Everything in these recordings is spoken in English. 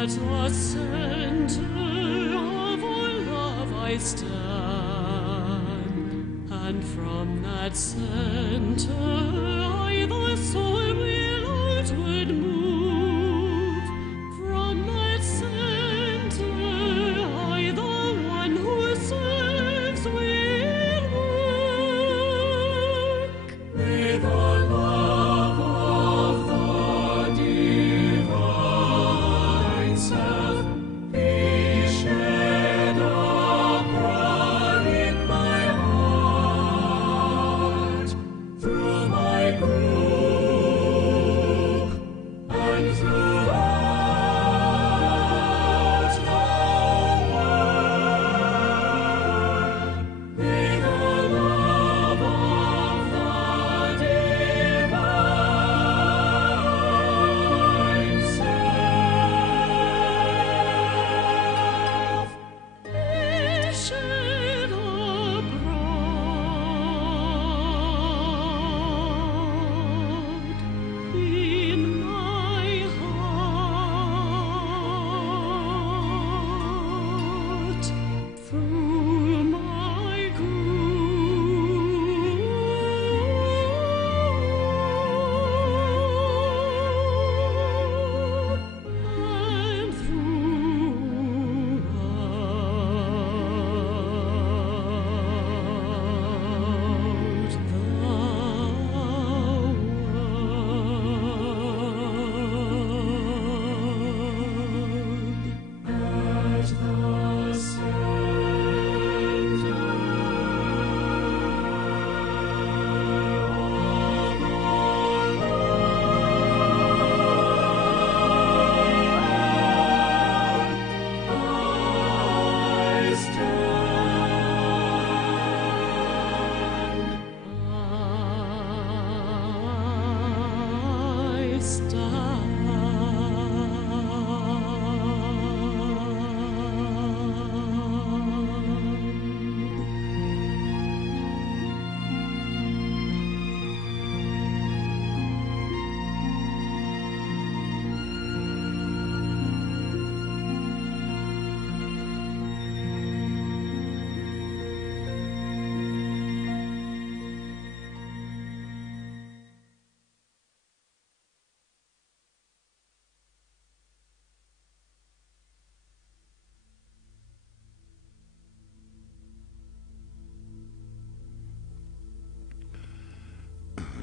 At the center of all love I stand, and from that center I, the soul, will outward move. From that center I, the one who serves, will work. May the love of the divine self be shed abroad in my heart, through my group and throughout the world. May the love of the divine self be shed abroad in my heart, through my group and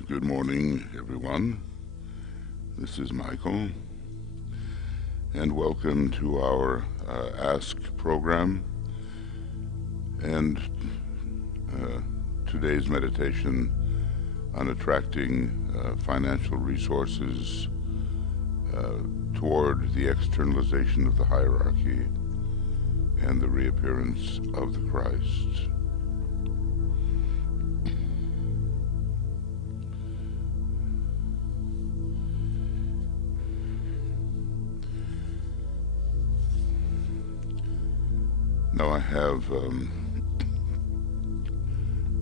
Good morning, everyone. This is Michael, and welcome to our Ask program. And today's meditation on attracting financial resources toward the externalization of the hierarchy and the reappearance of the Christ. Now I have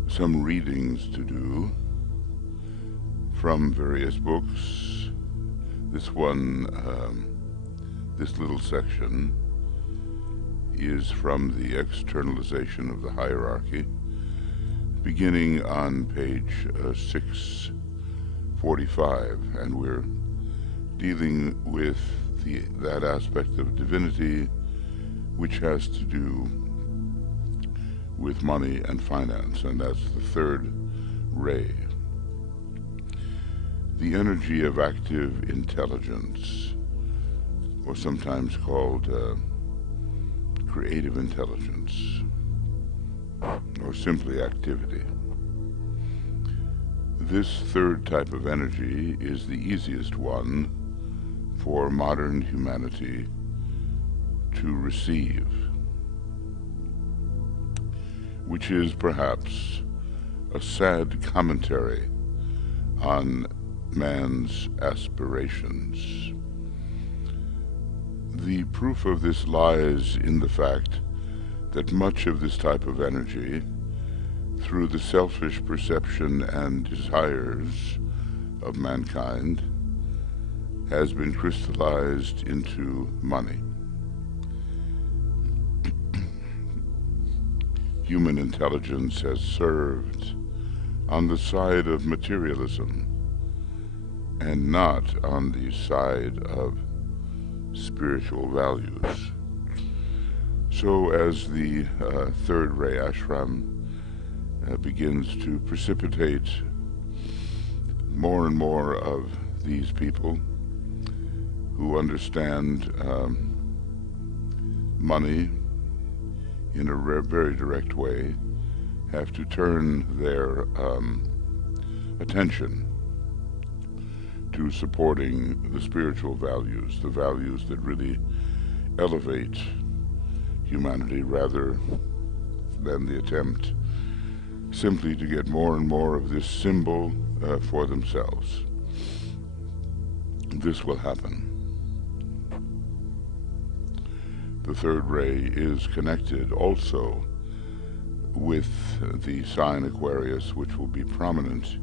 some readings to do from various books. This one, this little section is from the externalization of the hierarchy, beginning on page 645, and we're dealing with that aspect of divinity which has to do with money and finance, and that's the third ray. The energy of active intelligence, or sometimes called creative intelligence, or simply activity. This third type of energy is the easiest one for modern humanity to receive, which is perhaps a sad commentary on man's aspirations. The proof of this lies in the fact that much of this type of energy, through the selfish perception and desires of mankind, has been crystallized into money. Human intelligence has served on the side of materialism and not on the side of spiritual values. So as the third ray ashram begins to precipitate more and more of these people who understand money in a very direct way, have to turn their attention to supporting the spiritual values, the values that really elevate humanity rather than the attempt simply to get more and more of this symbol for themselves. This will happen. The third ray is connected also with the sign Aquarius, which will be prominent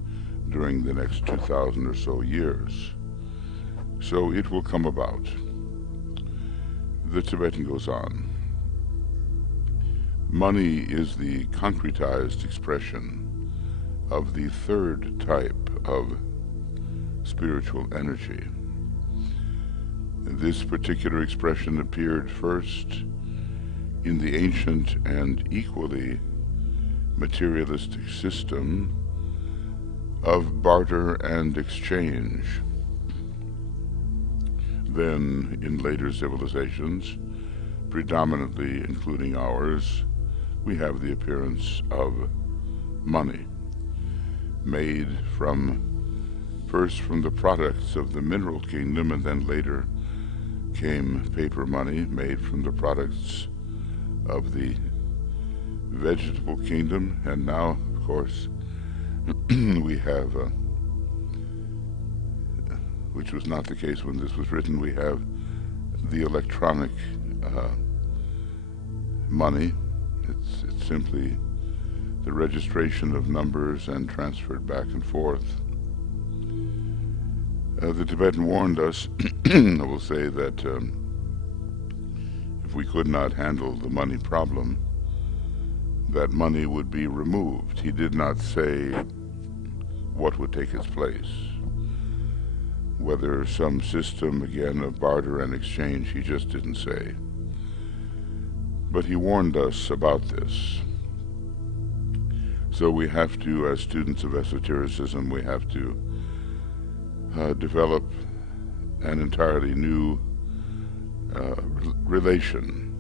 during the next 2,000 or so years. So it will come about. The Tibetan goes on. Money is the concretized expression of the third type of spiritual energy. This particular expression appeared first in the ancient and equally materialistic system of barter and exchange. Then, in later civilizations, predominantly including ours, we have the appearance of money, made first from the products of the mineral kingdom, and then later came paper money made from the products of the vegetable kingdom, and now, of course, we have, which was not the case when this was written, we have the electronic money. It's simply the registration of numbers and transferred back and forth. The Tibetan warned us, I will say, that if we could not handle the money problem, that money would be removed. He did not say what would take its place, whether some system, again, of barter and exchange, he just didn't say. But he warned us about this. So we have to, as students of esotericism, we have to develop an entirely new relation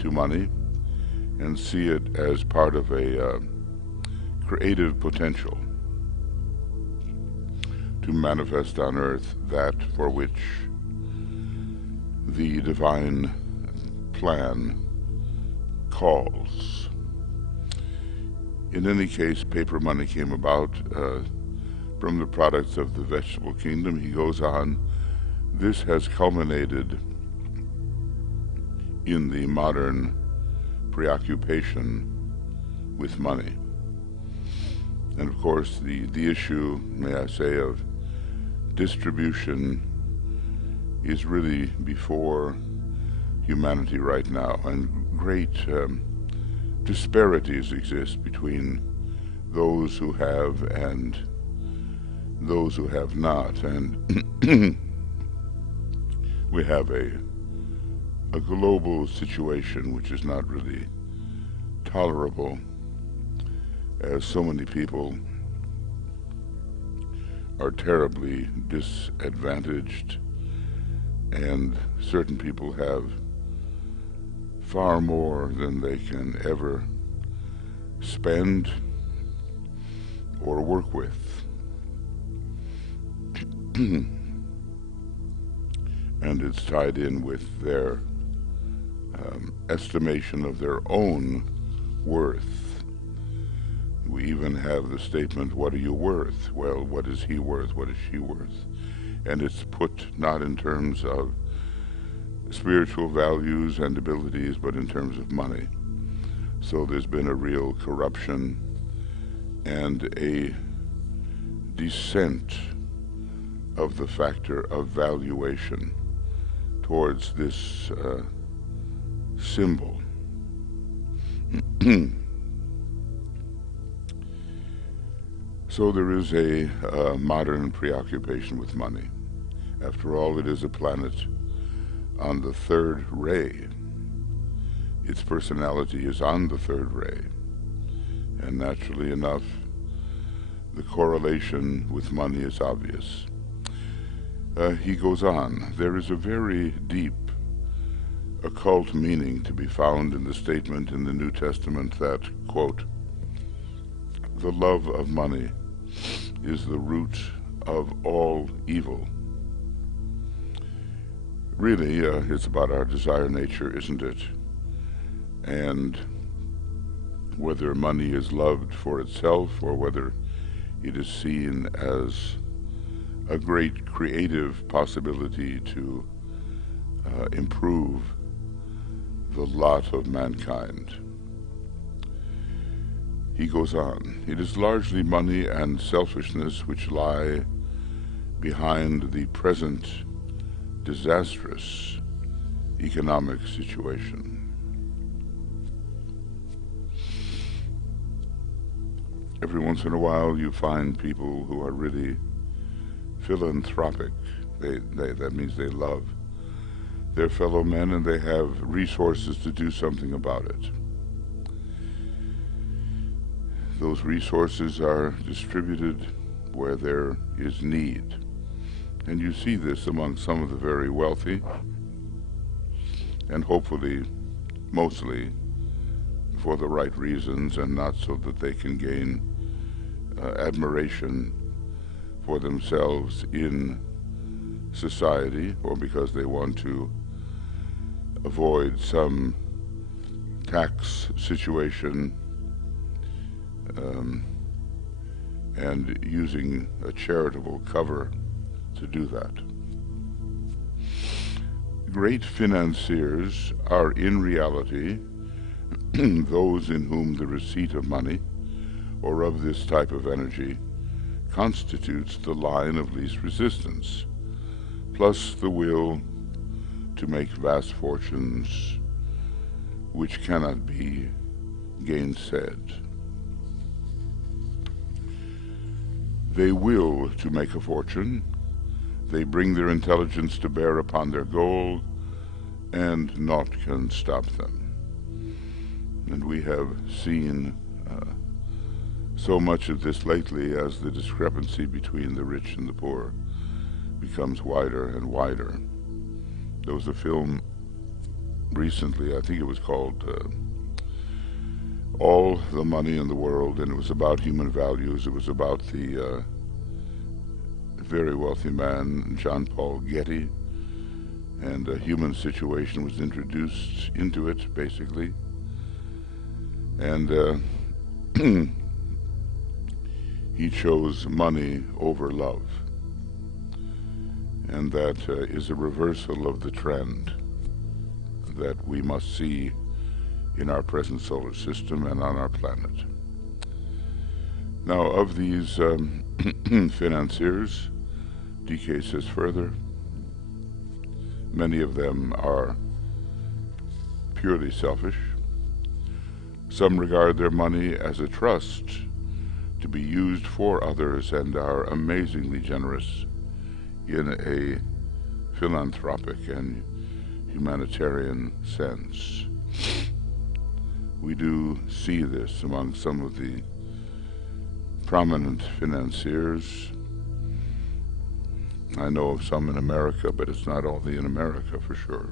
to money and see it as part of a creative potential to manifest on earth that for which the divine plan calls. In any case, paper money came about from the products of the vegetable kingdom. He goes on, this has culminated in the modern preoccupation with money. And of course, the issue, may I say, of distribution is really before humanity right now, and great disparities exist between those who have and those who have not, and we have a global situation which is not really tolerable, as so many people are terribly disadvantaged, and certain people have far more than they can ever spend or work with. And it's tied in with their estimation of their own worth. We even have the statement, what are you worth? Well, what is he worth? What is she worth? And it's put not in terms of spiritual values and abilities, but in terms of money. So there's been a real corruption and a descent of the factor of valuation towards this symbol. So there is a modern preoccupation with money. After all, it is a planet on the third ray. Its personality is on the third ray. And naturally enough, the correlation with money is obvious. He goes on, there is a very deep occult meaning to be found in the statement in the New Testament that, quote, the love of money is the root of all evil. Really, it's about our desire nature, isn't it? And whether money is loved for itself or whether it is seen as a great creative possibility to improve the lot of mankind. He goes on, it is largely money and selfishness which lie behind the present disastrous economic situation. Every once in a while you find people who are really philanthropic. That means they love their fellow men and they have resources to do something about it. Those resources are distributed where there is need. And you see this among some of the very wealthy, and hopefully, mostly, for the right reasons and not so that they can gain admiration for themselves in society or because they want to avoid some tax situation and using a charitable cover to do that. Great financiers are in reality those in whom the receipt of money or of this type of energy constitutes the line of least resistance, plus the will to make vast fortunes which cannot be gainsaid. They will to make a fortune. They bring their intelligence to bear upon their goal, and naught can stop them. And we have seen so much of this lately as the discrepancy between the rich and the poor becomes wider and wider. There was a film recently, I think it was called All the Money in the World, and it was about human values. It was about the very wealthy man, John Paul Getty, and a human situation was introduced into it, basically. And he chose money over love. And that is a reversal of the trend that we must see in our present solar system and on our planet. Now, of these financiers, DK says further, many of them are purely selfish. Some regard their money as a trust to be used for others and are amazingly generous in a philanthropic and humanitarian sense. We do see this among some of the prominent financiers. I know of some in America, but it's not only in America for sure.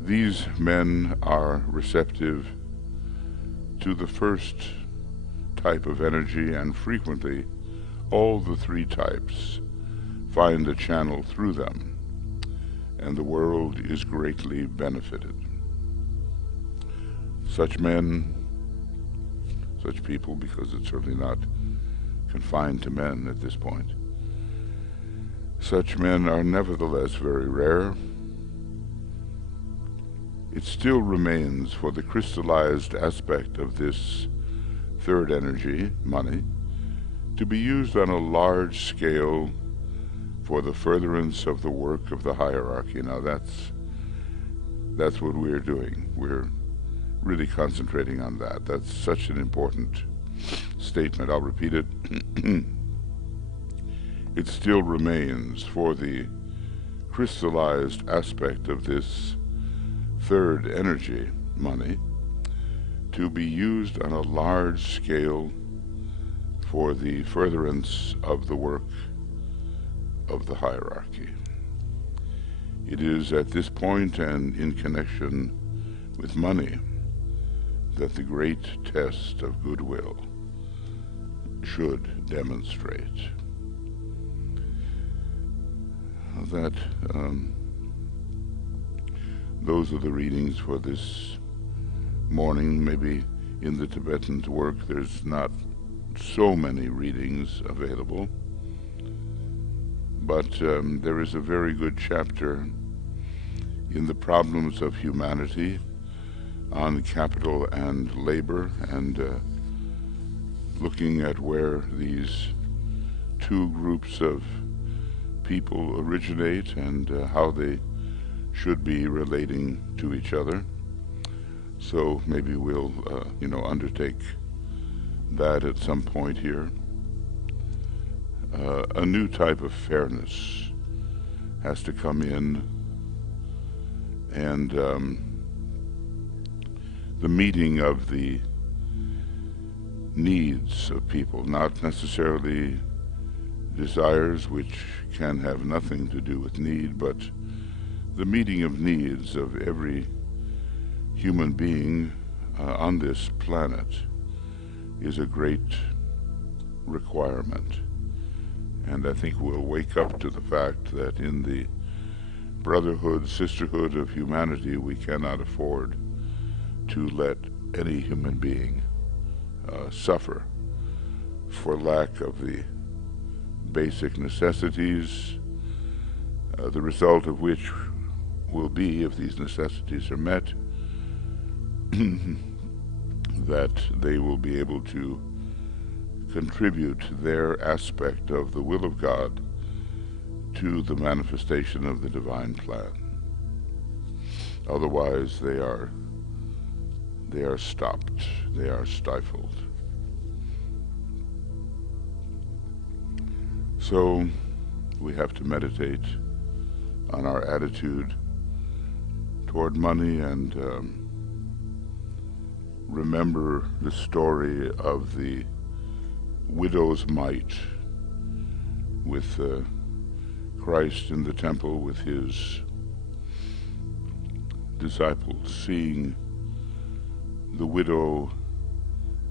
These men are receptive to the first type of energy, and frequently all the three types find a channel through them, and the world is greatly benefited. Such men, such people, because it's certainly not confined to men at this point, such men are nevertheless very rare. It still remains for the crystallized aspect of this third energy, money, to be used on a large scale for the furtherance of the work of the hierarchy. Now that's what we're doing. We're really concentrating on that. That's such an important statement. I'll repeat it. It still remains for the crystallized aspect of this third energy, money, to be used on a large scale for the furtherance of the work of the hierarchy. It is at this point and in connection with money that the great test of goodwill should demonstrate. That those are the readings for this morning. Maybe in the Tibetan work there's not so many readings available, but there is a very good chapter in the problems of humanity on capital and labor, and looking at where these two groups of people originate and how they should be relating to each other. So maybe we'll undertake that at some point here. A new type of fairness has to come in, and the meeting of the needs of people, not necessarily desires, which can have nothing to do with need, but the meeting of needs of every human being on this planet is a great requirement. And I think we'll wake up to the fact that in the brotherhood, sisterhood of humanity, we cannot afford to let any human being suffer for lack of the basic necessities, the result of which will be, if these necessities are met, that they will be able to contribute their aspect of the will of God to the manifestation of the divine plan. Otherwise, they are stopped, they are stifled. So we have to meditate on our attitude toward money and remember the story of the widow's mite with Christ in the temple with his disciples, seeing the widow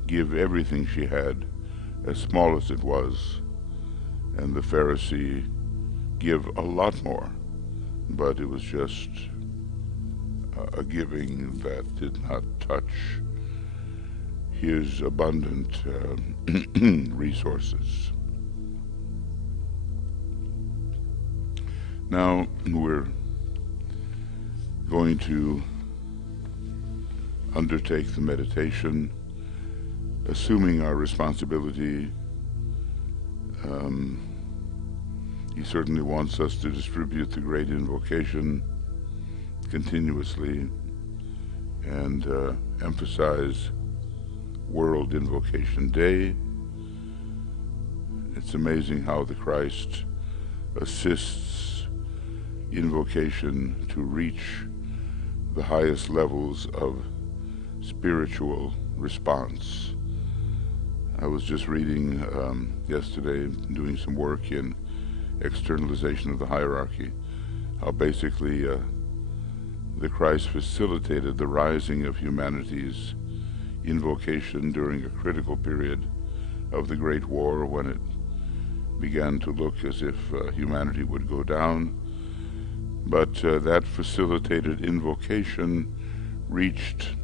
give everything she had, as small as it was, and the Pharisee give a lot more, but it was just a giving that did not touch his abundant resources. Now we're going to undertake the meditation, assuming our responsibility. He certainly wants us to distribute the great invocation continuously and emphasize World Invocation Day. It's amazing how the Christ assists invocation to reach the highest levels of spiritual response. I was just reading yesterday, doing some work in externalization of the hierarchy, how basically the Christ facilitated the rising of humanity's invocation during a critical period of the Great War, when it began to look as if humanity would go down. But that facilitated invocation reached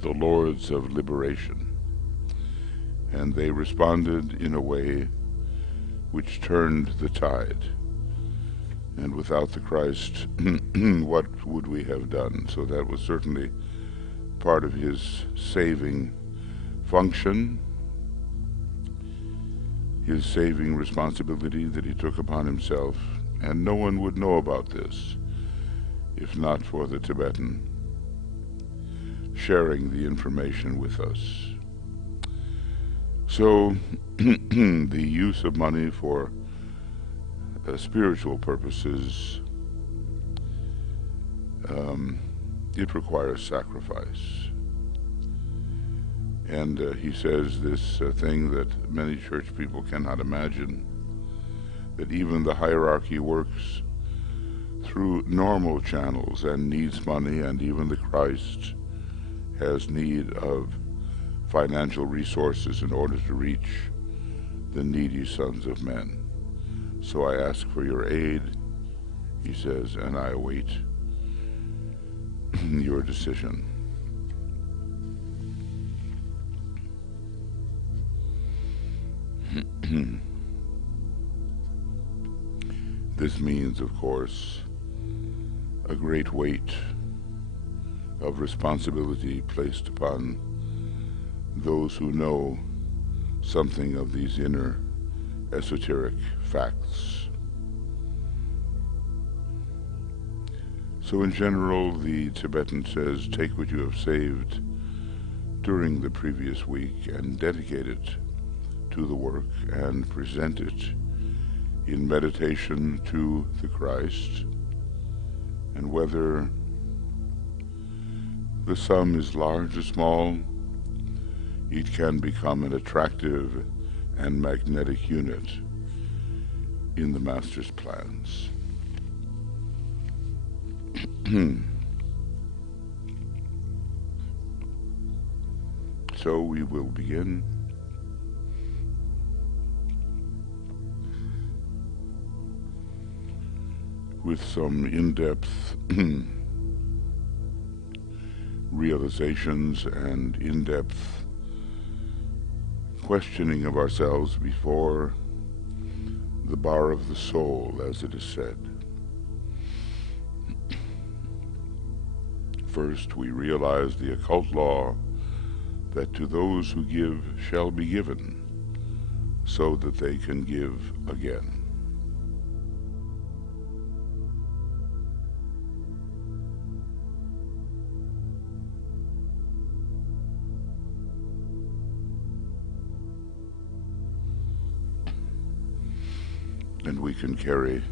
the Lords of Liberation, and they responded in a way which turned the tide. And without the Christ, what would we have done? So that was certainly part of his saving function. his saving responsibility that he took upon himself, and no one would know about this if not for the Tibetan sharing the information with us. So the use of money for spiritual purposes, it requires sacrifice. And he says this thing that many church people cannot imagine, that even the hierarchy works through normal channels and needs money, and even the Christ has need of financial resources in order to reach the needy sons of men. So I ask for your aid, he says, and I await your decision. This means, of course, a great weight of responsibility placed upon those who know something of these inner esoteric facts. So in general, the Tibetan says, take what you have saved during the previous week and dedicate it to the work and present it in meditation to the Christ. And whether the sum is large or small, it can become an attractive and magnetic unit in the Master's plans. So we will begin. With some in-depth realizations and in-depth questioning of ourselves before the bar of the soul, as it is said. First, we realize the occult law that to those who give shall be given, so that they can give again. And we can carry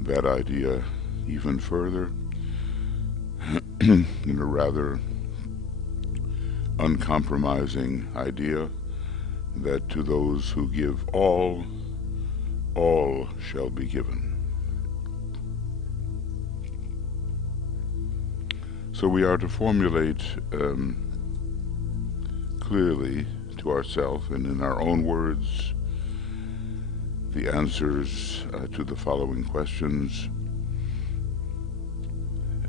that idea even further in a rather uncompromising idea that to those who give all shall be given. So we are to formulate clearly to ourselves and in our own words the answers to the following questions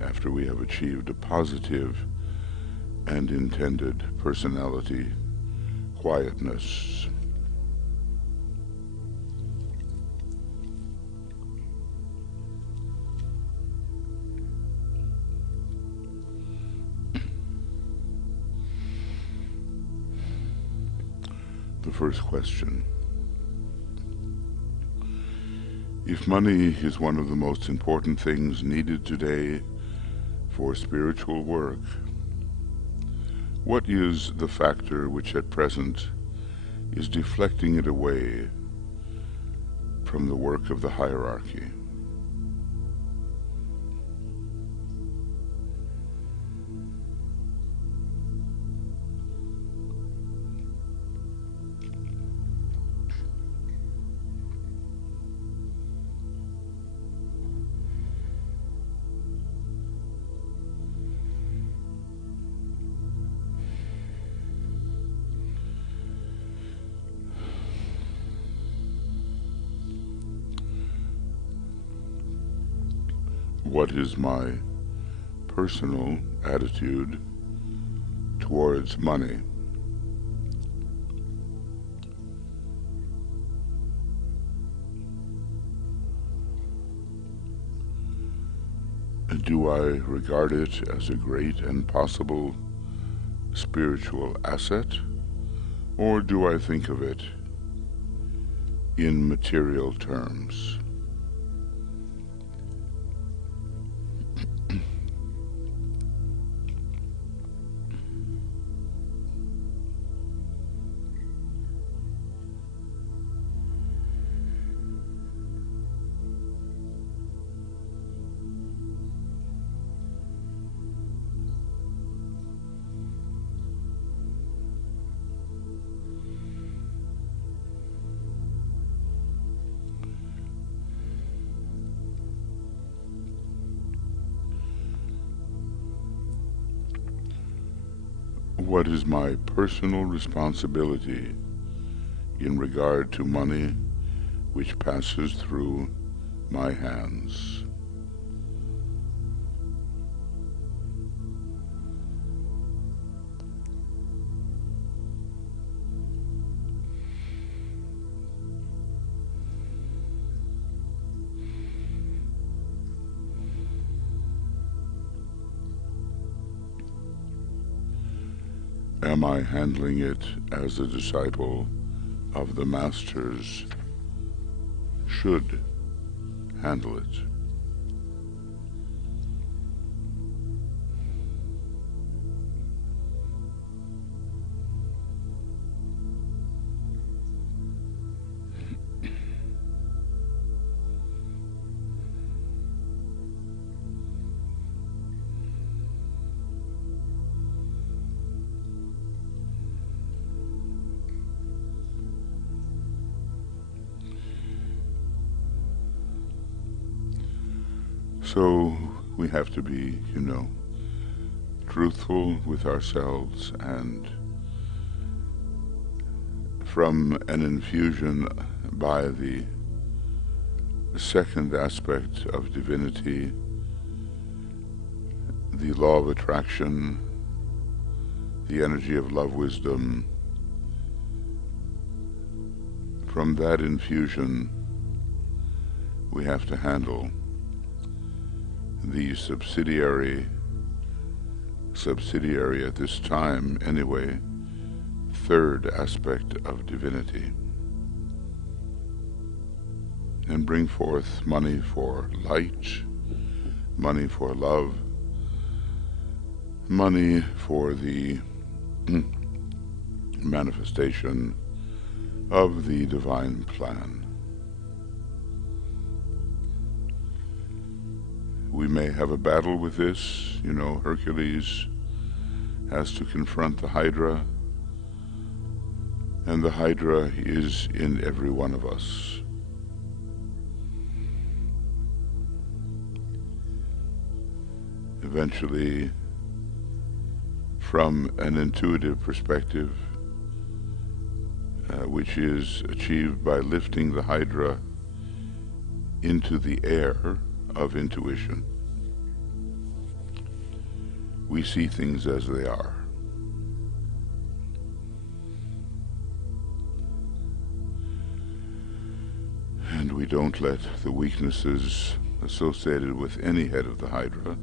after we have achieved a positive and intended personality quietness. The first question. If money is one of the most important things needed today for spiritual work, what is the factor which at present is deflecting it away from the work of the hierarchy? What is my personal attitude towards money? Do I regard it as a great and possible spiritual asset, Or do I think of it in material terms? What is my personal responsibility in regard to money which passes through my hands? Am I handling it as a disciple of the Masters should handle it? So we have to be, truthful with ourselves, and from an infusion by the second aspect of divinity, the law of attraction, the energy of love wisdom, from that infusion we have to handle the subsidiary at this time anyway, third aspect of divinity, and bring forth money for light, money for love, money for the manifestation of the divine plan. We may have a battle with this. Hercules has to confront the Hydra, and the Hydra is in every one of us. Eventually, from an intuitive perspective, which is achieved by lifting the Hydra into the air of intuition, we see things as they are. And we don't let the weaknesses associated with any head of the Hydra,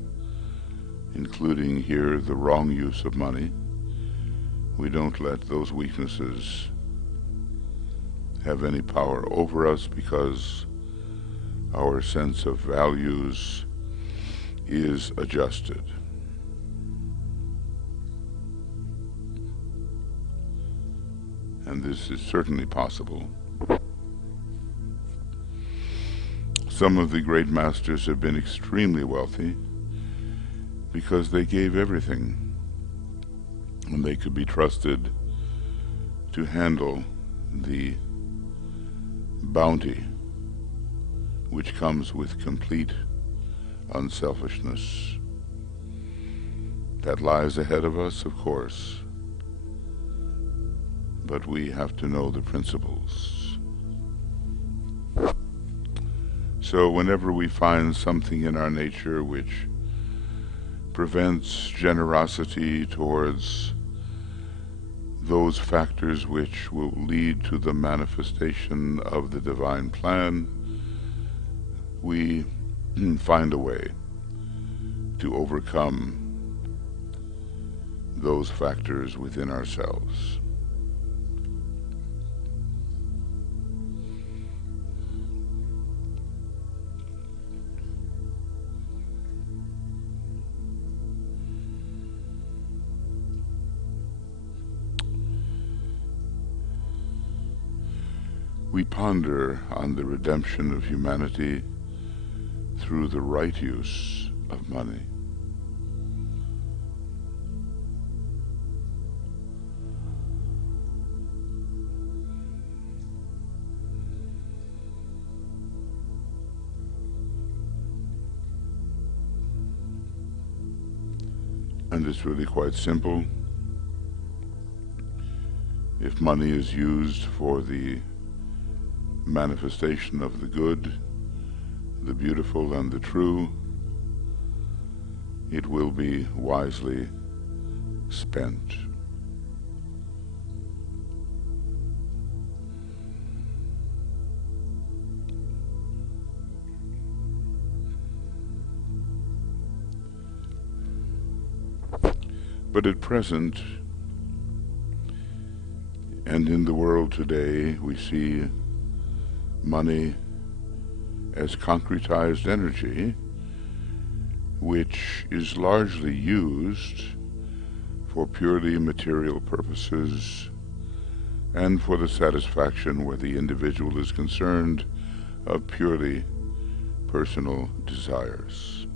including here the wrong use of money, we don't let those weaknesses have any power over us, because our sense of values is adjusted. And this is certainly possible. Some of the great masters have been extremely wealthy because they gave everything, and they could be trusted to handle the bounty which comes with complete unselfishness. That lies ahead of us, of course, but we have to know the principles. So whenever we find something in our nature which prevents generosity towards those factors which will lead to the manifestation of the divine plan, we find a way to overcome those factors within ourselves. we ponder on the redemption of humanity through the right use of money. And it's really quite simple. If money is used for the manifestation of the good, the beautiful, and the true, it will be wisely spent. But at present, and in the world today, we see money as concretized energy, which is largely used for purely material purposes and for the satisfaction, where the individual is concerned, of purely personal desires.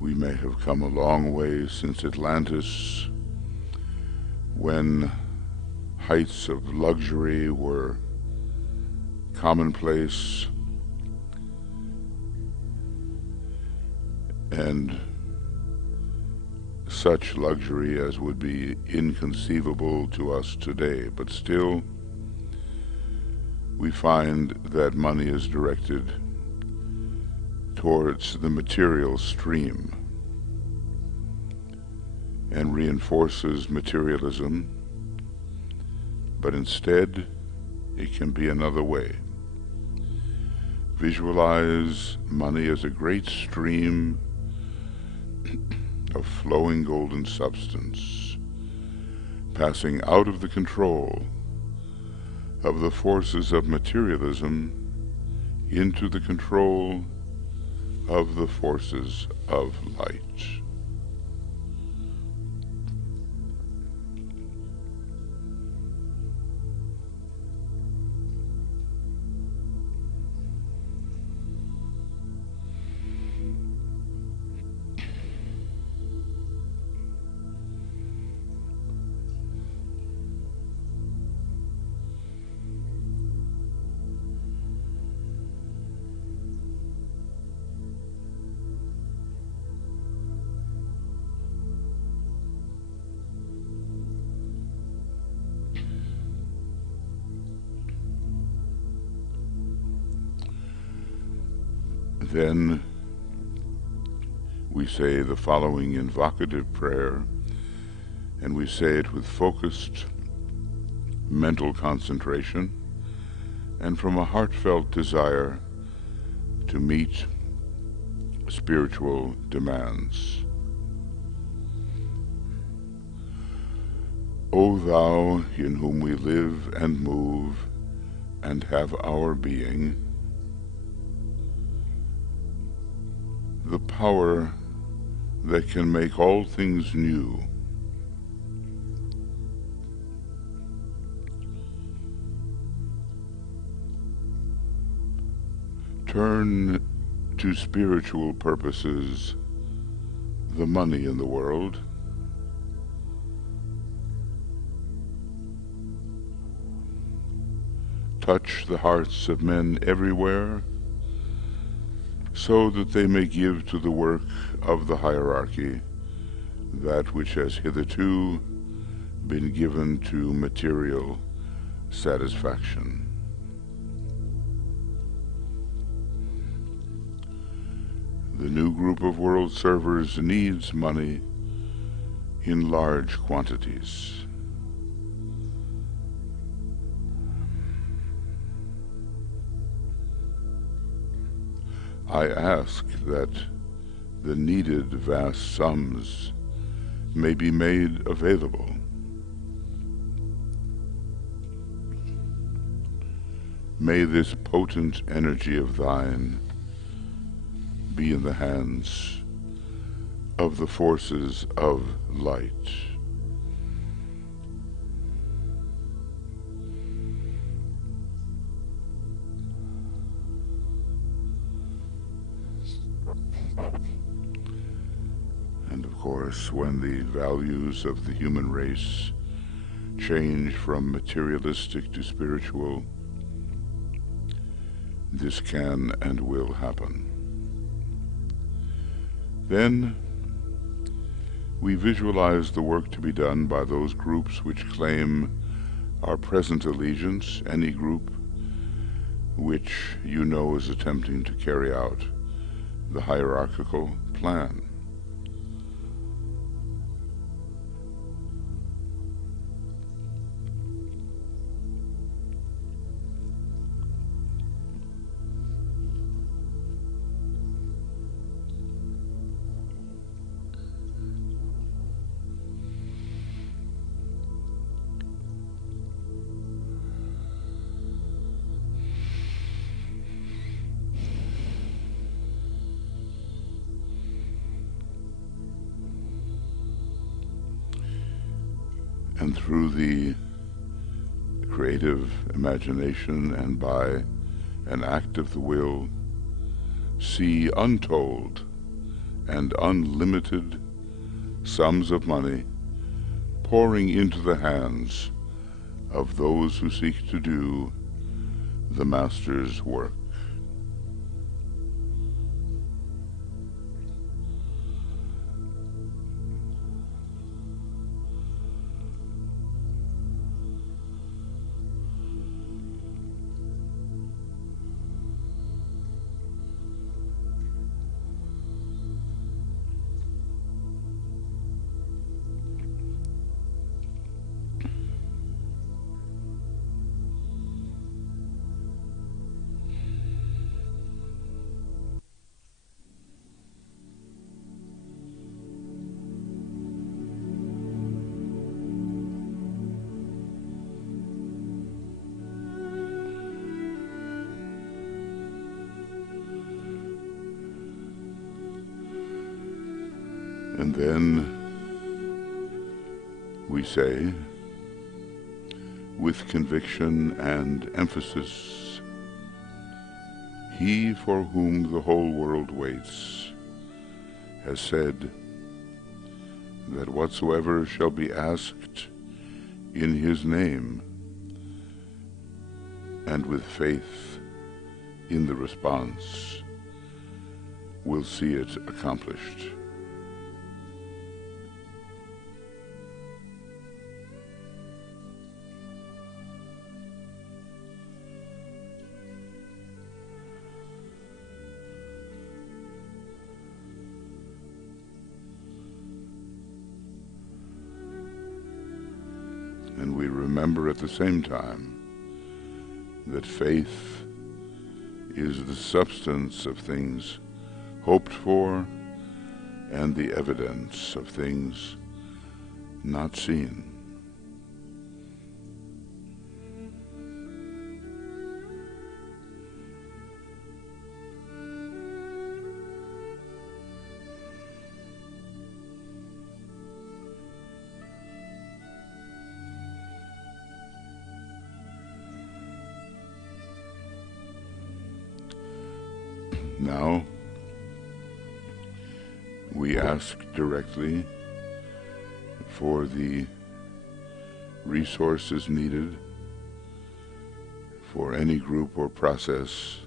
We may have come a long way since Atlantis, when heights of luxury were commonplace, and such luxury as would be inconceivable to us today. But still, we find that money is directed towards the material stream and reinforces materialism, but instead it can be another way. Visualize money as a great stream of flowing golden substance, passing out of the control of the forces of materialism into the control of the forces of light. Then we say the following invocative prayer, and we say it with focused mental concentration and from a heartfelt desire to meet spiritual demands. O Thou, in whom we live and move and have our being, the power that can make all things new, turn to spiritual purposes the money in the world, touch the hearts of men everywhere, so that they may give to the work of the hierarchy that which has hitherto been given to material satisfaction. The new group of world servers needs money in large quantities. I ask that the needed vast sums may be made available. May this potent energy of thine be in the hands of the forces of light. And of course, when the values of the human race change from materialistic to spiritual, this can and will happen. Then we visualize the work to be done by those groups which claim our present allegiance, any group which you know is attempting to carry out the hierarchical plan. And through the creative imagination and by an act of the will, see untold and unlimited sums of money pouring into the hands of those who seek to do the Master's work. And then we say, with conviction and emphasis, He for whom the whole world waits has said that whatsoever shall be asked in His name, and with faith in the response, will see it accomplished. And we remember at the same time that faith is the substance of things hoped for and the evidence of things not seen. Now, we ask directly for the resources needed for any group or process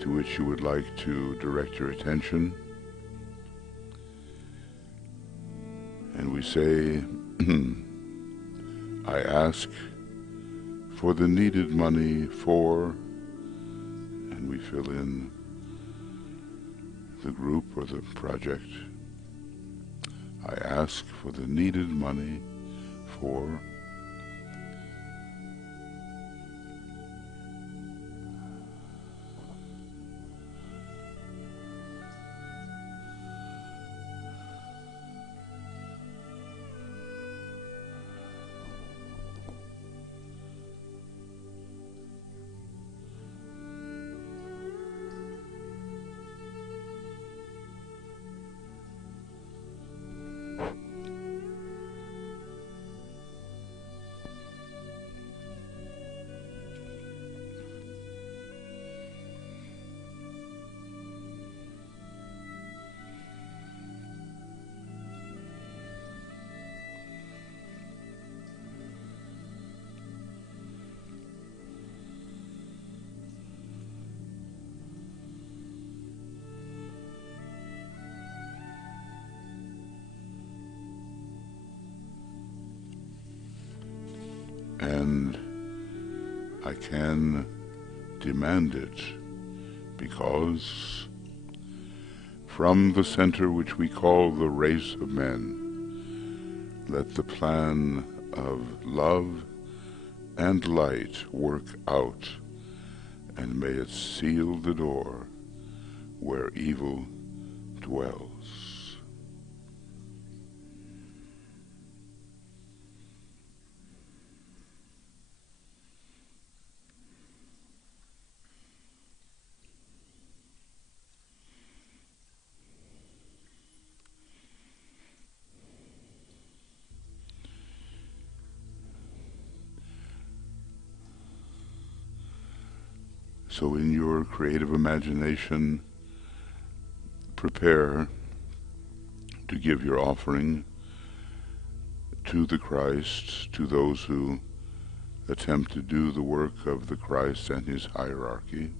to which you would like to direct your attention. And we say, I ask for the needed money for, and we fill in the group or the project. I ask for the needed money for I can demand it, because from the center which we call the race of men, let the plan of love and light work out, and may it seal the door where evil dwells. So in your creative imagination, prepare to give your offering to the Christ, to those who attempt to do the work of the Christ and his hierarchy.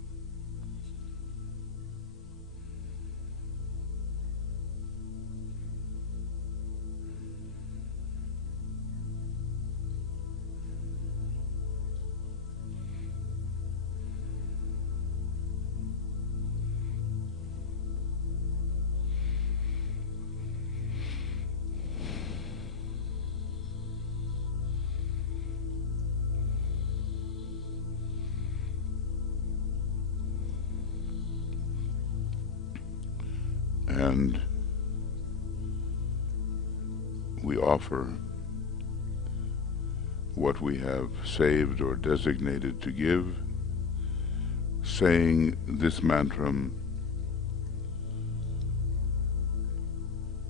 And we offer what we have saved or designated to give, saying this mantra: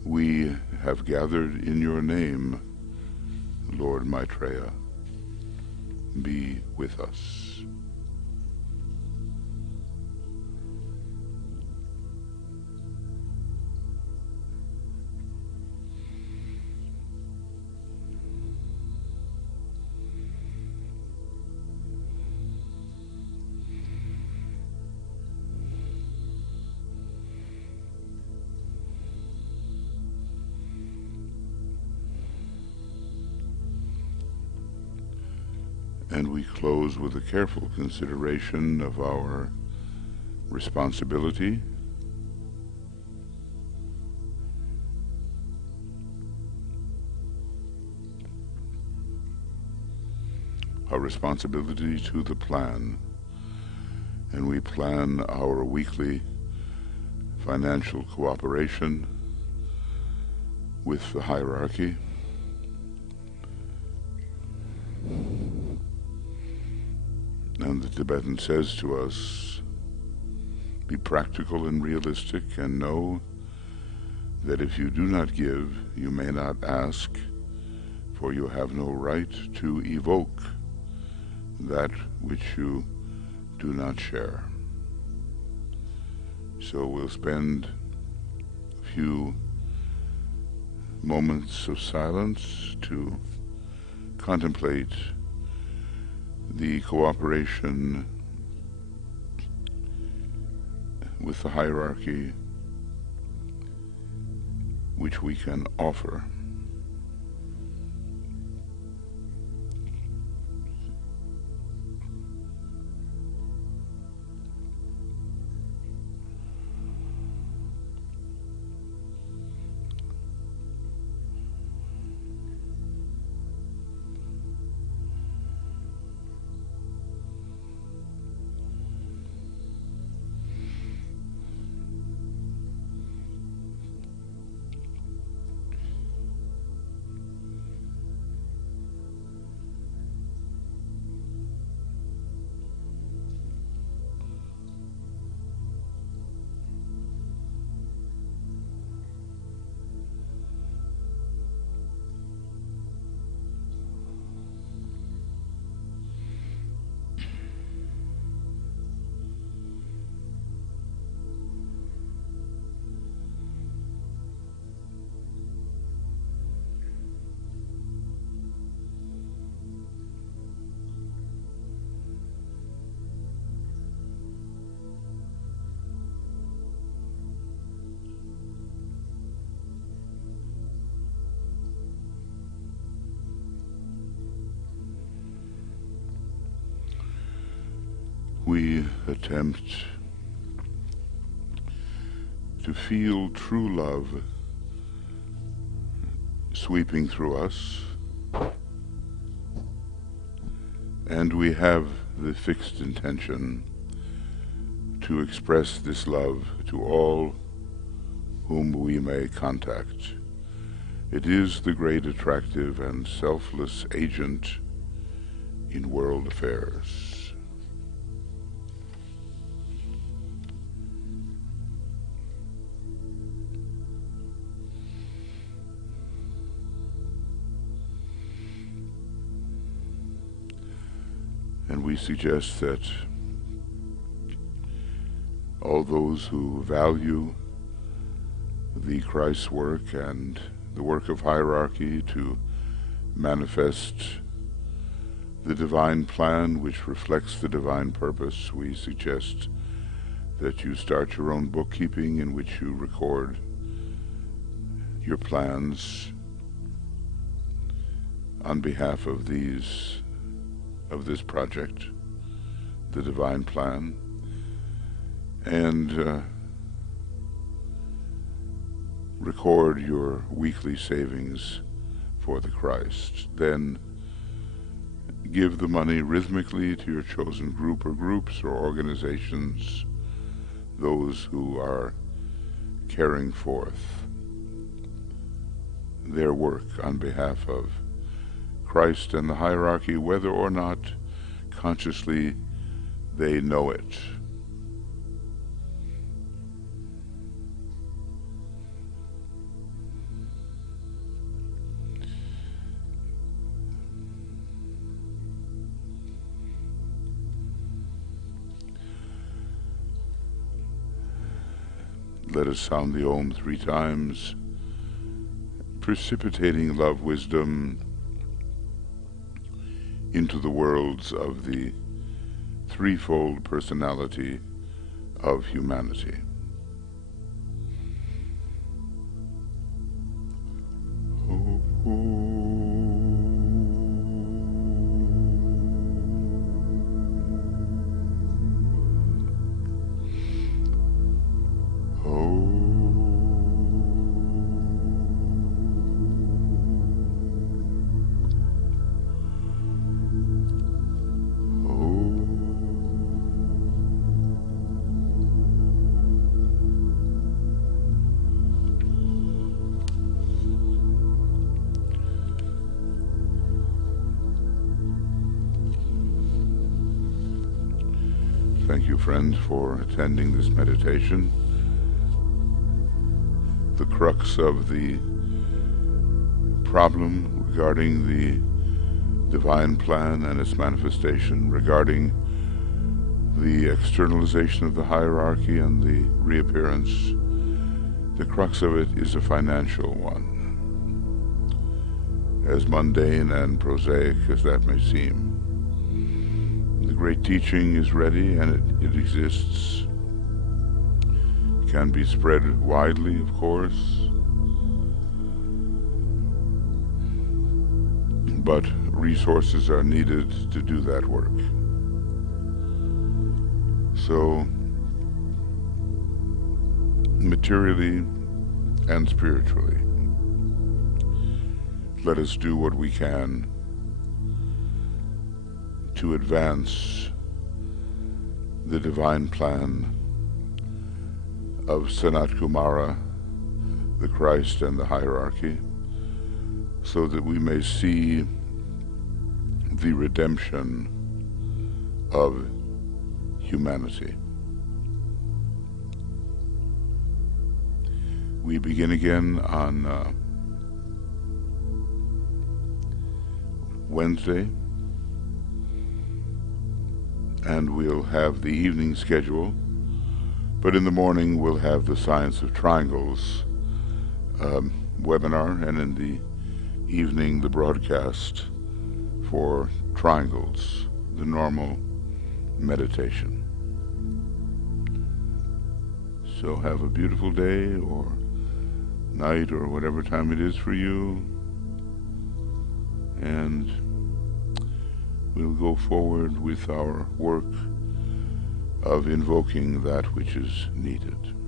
we have gathered in your name, Lord Maitreya, be with us. And we close with a careful consideration of our responsibility, to the plan. And we plan our weekly financial cooperation with the hierarchy. And the Tibetan says to us, be practical and realistic, and know that if you do not give, you may not ask, for you have no right to evoke that which you do not share. So we'll spend a few moments of silence to contemplate the cooperation with the hierarchy which we can offer. we attempt to feel true love sweeping through us, and we have the fixed intention to express this love to all whom we may contact. It is the great attractive and selfless agent in world affairs. And we suggest that all those who value the Christ's work and the work of hierarchy to manifest the divine plan which reflects the divine purpose, we suggest that you start your own bookkeeping in which you record your plans on behalf of this project, the divine plan, and record your weekly savings for the Christ. Then give the money rhythmically to your chosen group or groups or organizations, those who are carrying forth their work on behalf of Christ and the hierarchy, whether or not consciously they know it. Let us sound the Om 3 times, precipitating love wisdom into the worlds of the threefold personality of humanity. Thank you, friends, for attending this meditation. The crux of the problem regarding the divine plan and its manifestation, regarding the externalization of the hierarchy and the reappearance, the crux of it is a financial one. As mundane and prosaic as that may seem, the great teaching is ready and it exists. It can be spread widely, of course, but resources are needed to do that work. So, materially and spiritually, let us do what we can to advance the divine plan of Sanat Kumara, the Christ and the hierarchy, so that we may see the redemption of humanity. We begin again on Wednesday, and we'll have the evening schedule, but in the morning we'll have the Science of Triangles webinar, and in the evening the broadcast for triangles, the normal meditation. So have a beautiful day or night or whatever time it is for you, and we'll go forward with our work of invoking that which is needed.